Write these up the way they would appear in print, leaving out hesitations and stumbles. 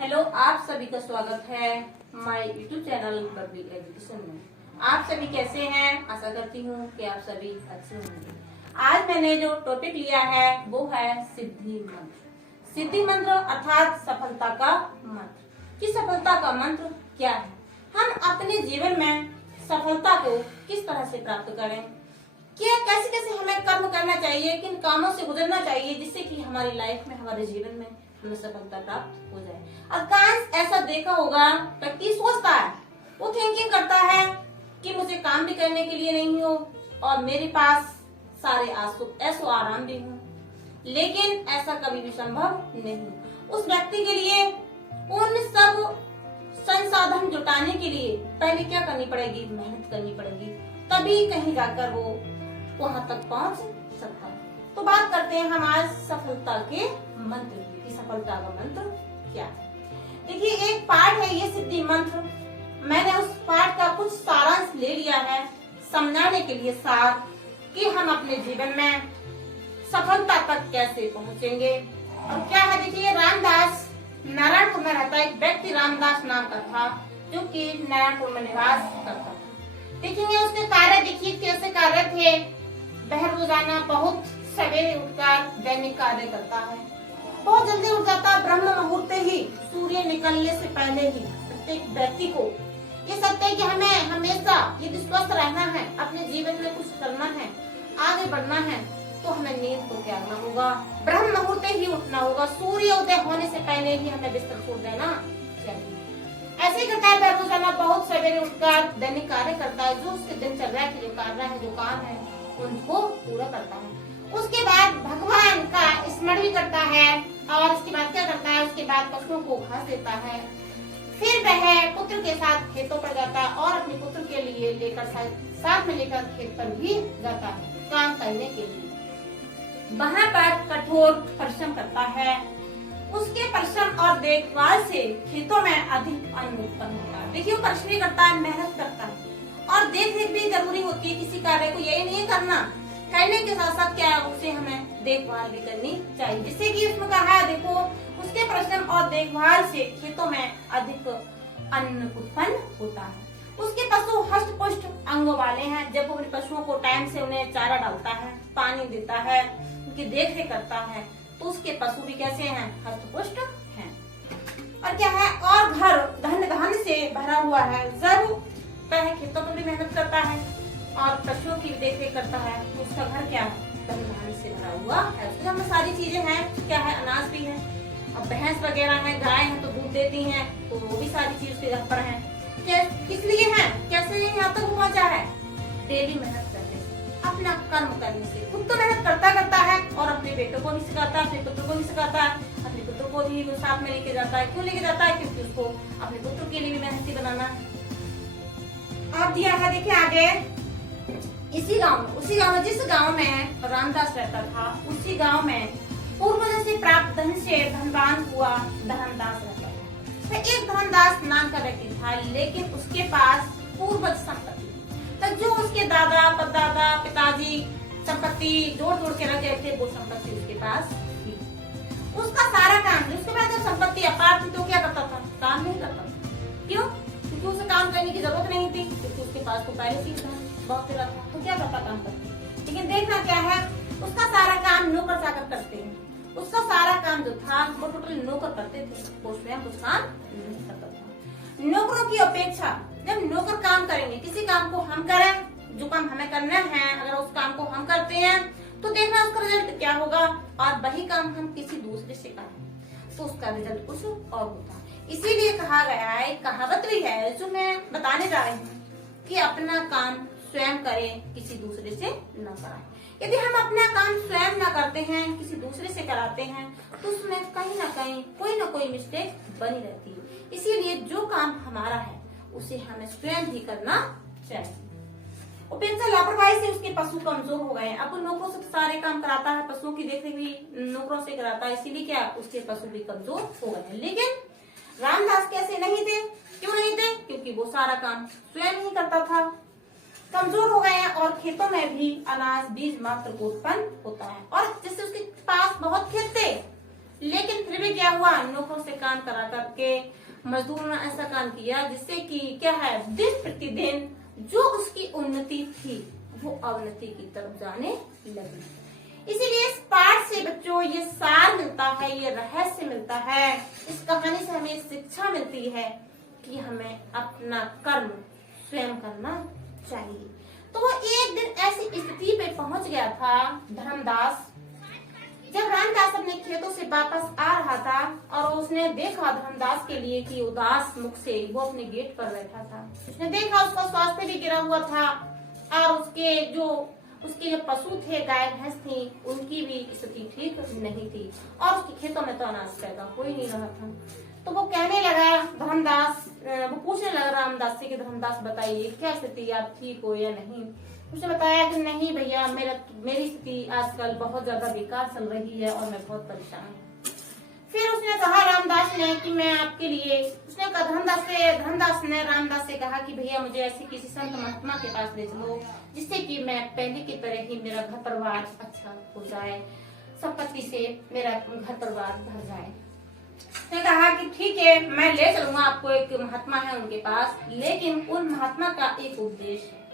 Hello, आप सभी का स्वागत है my YouTube channel public education में। आप सभी कैसे हैं? आशा करती हूँ कि आप सभी अच्छे होंगे। आज मैंने जो टॉपिक लिया है वो है सिद्धि मंत्र। सिद्धि मंत्र अर्थात सफलता का मंत्र। कि सफलता का मंत्र क्या है, हम अपने जीवन में सफलता को किस तरह से प्राप्त करें, क्या कैसे कैसे हमें कर्म करना चाहिए, किन कामों से गुजरना चाहिए जिससे कि हमारी लाइफ में, हमारे जीवन में हमें सफलता प्राप्त हो जाए। अधिकांश ऐसा देखा होगा, व्यक्ति सोचता है, वो थिंकिंग करता है कि मुझे काम भी करने के लिए नहीं हो और मेरे पास सारे ऐसो आराम भी हो, लेकिन ऐसा कभी भी संभव नहीं। उस व्यक्ति के लिए उन सब संसाधन जुटाने के लिए पहले क्या करनी पड़ेगी? मेहनत करनी पड़ेगी, तभी कहीं जाकर वो वहां तक पहुंच सकता है। तो बात करते हैं हम आज सफलता के मंत्र की। सफलता का मंत्र क्या है? देखिए, एक पाठ है ये सिद्धि मंत्र। मैंने उस पाठ का कुछ सारांश ले लिया है समझाने के लिए सार कि हम अपने जीवन में सफलता तक कैसे पहुंचेंगे। और क्या है, देखिए, रामदास नारायणपुर में रहता है। एक व्यक्ति रामदास नाम का था जो कि नारायणपुर में निवास करता था। देखेंगे उसके कार्य, देखिए कैसे कार्य थे। वह रोजाना बहुत सवेरे उठकर दैनिक कार्य करता है, बहुत जल्दी उठ जाता है। ब्रह्म मुहूर्त ही, सूर्य निकलने से पहले ही प्रत्येक व्यक्ति को ये सत्य है कि हमें हमेशा यदि स्वस्थ रहना है, अपने जीवन में कुछ करना है, आगे बढ़ना है, तो हमें नींद को त्यागना होगा, ब्रह्म मुहूर्त ही उठना होगा, सूर्य उदय होने से पहले ही हमें बिस्तर छोड़ देना चाहिए। ऐसे ही करता है, रोजाना बहुत सवेरे उठकर दैनिक कार्य करता है, जो उसके दिनचर्या के जो कार्य है, जो काम है, उनको पूरा करता है। उसके बाद भगवान का स्मरण भी करता है और उसके बाद क्या करता है, उसके बाद पशुओं को घास देता है। फिर वह पुत्र के साथ खेतों पर जाता है और अपने पुत्र के लिए लेकर साथ में लेकर खेत पर भी जाता है काम करने के लिए। वहाँ पर कठोर परिश्रम करता है। उसके परिश्रम और देखभाल से खेतों में अधिक अन्न उत्पन्न होता है। देखिए, वो परिश्रम भी करता है, मेहनत करता है और देख रेख भी जरूरी होती है किसी कार्य को। यही नहीं करना, करने के साथ साथ क्या है, उसे हमें देखभाल भी करनी चाहिए, जिससे कि उसमें कहा है, देखो, उसके परिश्रम और देखभाल से खेतों में अधिक अन्न उत्पन्न होता है। उसके पशु हष्ट पुष्ट अंगों वाले हैं। जब वो अपने पशुओं को टाइम से उन्हें चारा डालता है, पानी देता है, उनकी देख रेख करता है, तो उसके पशु भी कैसे हैं? हष्ट पुष्ट हैं। और क्या है, और घर धन धान्य से भरा हुआ है। जरूर वह खेतों पर भी मेहनत करता है और पशुओं की देख रेख करता है, तो उसका घर क्या है? धन धान्य से भरा हुआ है। उसके में सारी चीजें हैं, क्या है, अनाज भी है, अब भैंस वगैरह है, गाय है तो दूध देती हैं, तो वो भी सारी चीज उसके घर पर है। इसलिए है, कैसे यहाँ तक पहुंचा है? डेली मेहनत करने से, अपना कर्म करने से। खुद तो मेहनत करता है और अपने बेटों को भी सिखाता है, अपने पुत्र को भी सिखाता है, अपने पुत्र को भी वो साथ में लेके जाता है। क्यों लेके जाता है? क्योंकि उसको अपने पुत्र के लिए भी मेहनती बनाना है। आप दिया है, देखिए आगे, उसी गांव में जिस गांव में रामदास रहता था, उसी गांव में पूर्वजों से प्राप्त धन से धनवान हुआ धनदास रहता था। तो एक धनदास नाम का व्यक्ति था, लेकिन उसके पास पूर्वज संपत्ति, तो जो उसके दादा, परदादा, पिताजी संपत्ति जोड़ के रख गए थे, वो संपत्ति उसके पास थी। उसका सारा काम, उसके पास जब संपत्ति अपार थी, तो क्या करता था? काम नहीं करता था। क्यों? क्योंकि उसे काम करने की जरूरत नहीं थी, क्योंकि उसके पास तो पहले से ही बहुत तेरा था, तो क्या करता? काम करता। लेकिन देखना क्या है, उसका सारा काम नौकर चाकर करते हैं। उसका सारा काम जो था वो टोटल नौकर करते थे, वो स्वयं कुछ काम नहीं करता था। नौकरों की अपेक्षा जब नौकर काम करेंगे, किसी काम को हम करें, जो काम हमें करना है, अगर उस काम को हम करते हैं तो देखना उसका रिजल्ट क्या होगा, और वही काम हम किसी दूसरे से करें तो उसका रिजल्ट कुछ और होता है। इसीलिए कहा गया है, कहावत भी है जो मैं बताने जा रही हूँ, कि अपना काम स्वयं करें, किसी दूसरे से न कराएं। यदि हम अपना काम स्वयं न करते हैं, किसी दूसरे से कराते हैं, तो उसमें कहीं ना कहीं कोई ना कोई मिस्टेक बनी रहती है। इसीलिए जो काम हमारा है उसे हमें स्वयं ही करना चाहिए। उपेक्षा लापरवाही से उसके पशु कमजोर हो गए। अब नौकरों से सारे काम कराता है, पशुओं की देखरेख भी नौकरों से कराता है, इसीलिए क्या, उसके पशु भी कमजोर हो गए। लेकिन रामदास कैसे नहीं थे? क्यों नहीं थे? क्योंकि वो सारा काम स्वयं ही करता था। कमजोर हो गए हैं और खेतों में भी अनाज बीज मात्र को उत्पन्न होता है। और जिससे उसके पास बहुत खेत थे, लेकिन फिर भी क्या हुआ, नौकरों से काम करा करके मजदूरों ने ऐसा काम किया जिससे कि क्या है, दिन प्रतिदिन जो उसकी उन्नति थी वो अवनति की तरफ जाने लगी। इसीलिए इस पाठ से बच्चों ये सार मिलता है, ये रहस्य मिलता है, इस कहानी से हमें शिक्षा मिलती है कि हमें अपना कर्म स्वयं करना चाहिए। तो वो एक दिन ऐसी स्थिति पे पहुंच गया था धर्मदास, जब रामदास अपने खेतों से वापस आ रहा था और उसने देखा धर्मदास के लिए कि उदास मुख से वो अपने गेट पर बैठा था। उसने देखा उसका स्वास्थ्य भी गिरा हुआ था और उसके जो पशु थे, गाय भैंस थी, उनकी भी स्थिति ठीक नहीं थी और उसके खेतों में तो अनाज पैदा हो ही नहीं रहा था। तो वो कहने लगा धर्मदास, वो पूछने लगा रामदास से कि धर्मदास बताइए क्या स्थिति, आप ठीक हो या नहीं। उसने बताया कि नहीं भैया, मेरी स्थिति आजकल बहुत ज्यादा बेकार चल रही है और मैं बहुत परेशान हूँ। फिर उसने कहा रामदास ने कि मैं आपके लिए, उसने कहा धर्मदास ने रामदास से कहा कि भैया मुझे ऐसे किसी संत महात्मा के पास ले चलो जिससे कि मैं पहले की तरह ही मेरा घर परिवार अच्छा हो जाए, संपत्ति से मेरा घर परिवार भर जाए। उसने कहा कि ठीक है, मैं ले चलूंगा आपको, एक महात्मा है उनके पास, लेकिन उन महात्मा का एक उपदेश है।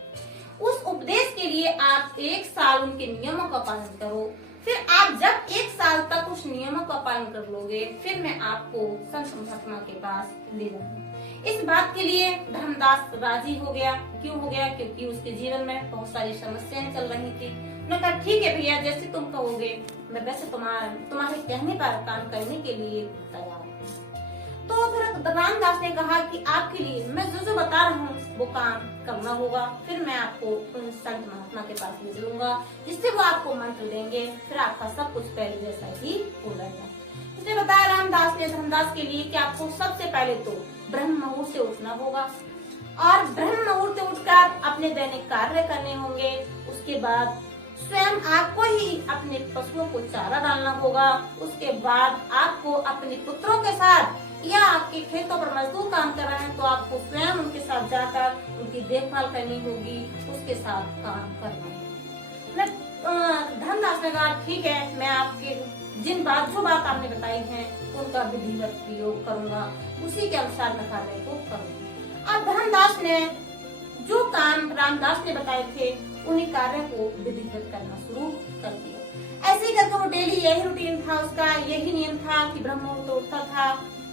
उस उपदेश के लिए आप 1 साल उनके नियमों का पालन करो, फिर आप जब 1 साल तक उस नियमों का पालन कर लोगे फिर मैं आपको संत महात्मा के पास ले जाऊंगा। इस बात के लिए धर्मदास राजी हो गया। क्यों हो गया? क्योंकि उसके जीवन में बहुत सारी समस्याएं चल रही थी। उन्होंने कहा ठीक है भैया, जैसे तुम कहोगे मैं वैसे तुम्हारे कहने पर काम करने के लिए तैयार हूँ। तो फिर रामदास ने कहा कि आपके लिए मैं जो बता रहा हूँ वो काम करना होगा, फिर मैं आपको उन संत महात्मा के पास ले चलूंगा जिससे वो आपको मंत्र देंगे, फिर आपका सब कुछ पहले जैसा ही हो जाएगा। उसने बताया रामदास ने धर्मदास के लिए कि आपको सबसे पहले तो ब्रह्म मुहूर्त से उठना होगा और ब्रह्म मुहूर्त उठकर अपने दैनिक कार्य करने होंगे। उसके बाद स्वयं आपको ही अपने पशुओं को चारा डालना होगा। उसके बाद आपको अपने पुत्रों के साथ या आपके खेतों पर मजदूर काम कर रहे हैं तो आपको स्वयं उनके साथ जाकर उनकी देखभाल करनी होगी, उसके साथ काम करना होगा। धर्मदास ने कहा ठीक है, मैं आपके जो बात आपने बताई है उनका विधिवत प्रयोग करूंगा, उसी के अनुसार मैं कार्य को करूंगा। अब धर्मदास ने जो काम रामदास ने बताए थे उन्हीं कार्य को विधिवत करना शुरू कर दिया। ऐसे ही करके वो डेली यही रूटीन था उसका, यही नियम था कि ब्रह्म मुहूर्त उठता था,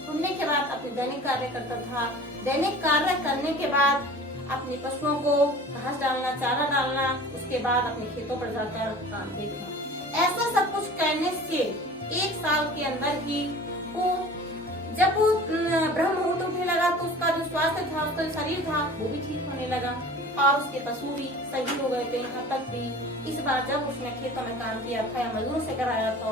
उठने के बाद अपने दैनिक कार्य करता था, दैनिक कार्य करने के बाद अपने पशुओं को घास डालना, चारा डालना, उसके बाद अपने खेतों पर जाकर काम देखना। ऐसा सब कुछ करने से 1 साल के अंदर ही जब वो ब्रह्म मुहूर्त उठने लगा तो उसका जो स्वास्थ्य था, उसका जो शरीर था वो भी ठीक होने लगा और उसके पशु भी सही हो गए थे। यहाँ तक भी इस बार जब उसने खेतों में काम किया था या मजदूर से कराया था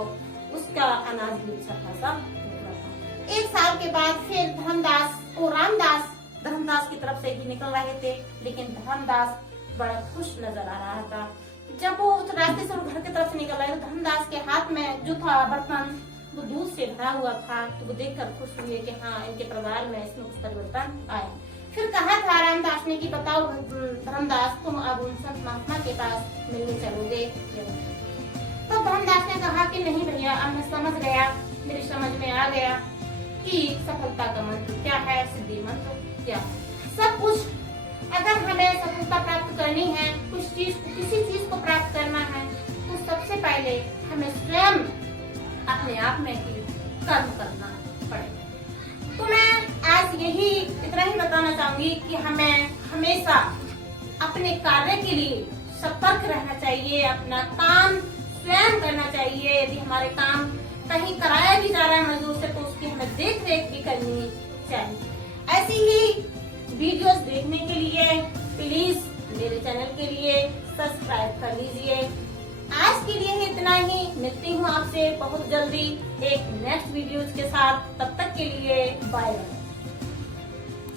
उसका अनाज भी अच्छा खासा निकला था। 1 साल के बाद फिर रामदास धर्मदास की तरफ से ही निकल रहे थे, लेकिन धर्मदास बड़ा खुश नजर आ रहा था। जब वो उस रास्ते से घर की तरफ से निकल रहे थे, धर्मदास के हाथ में जो था बर्तन वो दूध से भरा हुआ था, तो वो देखकर खुश हुए कि हाँ इनके परिवार में इसमें कुछ परिवर्तन आए। फिर कहा था रामदास ने कि बताओ धर्मदास, तुम अब उन संत महात्मा के पास मिलने चलोगे? तो धर्मदास ने कहा कि नहीं भैया, अब मैं समझ गया, मेरी समझ में आ गया कि सफलता का मंत्र क्या है, सिद्धि मंत्र क्या है। सब कुछ अगर हमें सफलता प्राप्त करनी है, किसी चीज को प्राप्त करना है, तो सबसे पहले हमें स्वयं अपने आप में ही कर्म करना पड़ेगा। तो मैं आज इतना ही बताना चाहूंगी कि हमें हमेशा अपने कार्य के लिए सतर्क रहना चाहिए, अपना काम स्वयं करना चाहिए। यदि हमारे काम कहीं कराया भी जा रहा है मजदूर से तो उसकी हमें देख रेख भी करनी चाहिए। ऐसी ही वीडियोस देखने के लिए प्लीज मेरे चैनल के लिए सब्सक्राइब कर लीजिए। आज के लिए इतना ही, मिलती हूँ आपसे बहुत जल्दी एक नेक्स्ट वीडियोस के साथ। तब तक के लिए बाय बाय।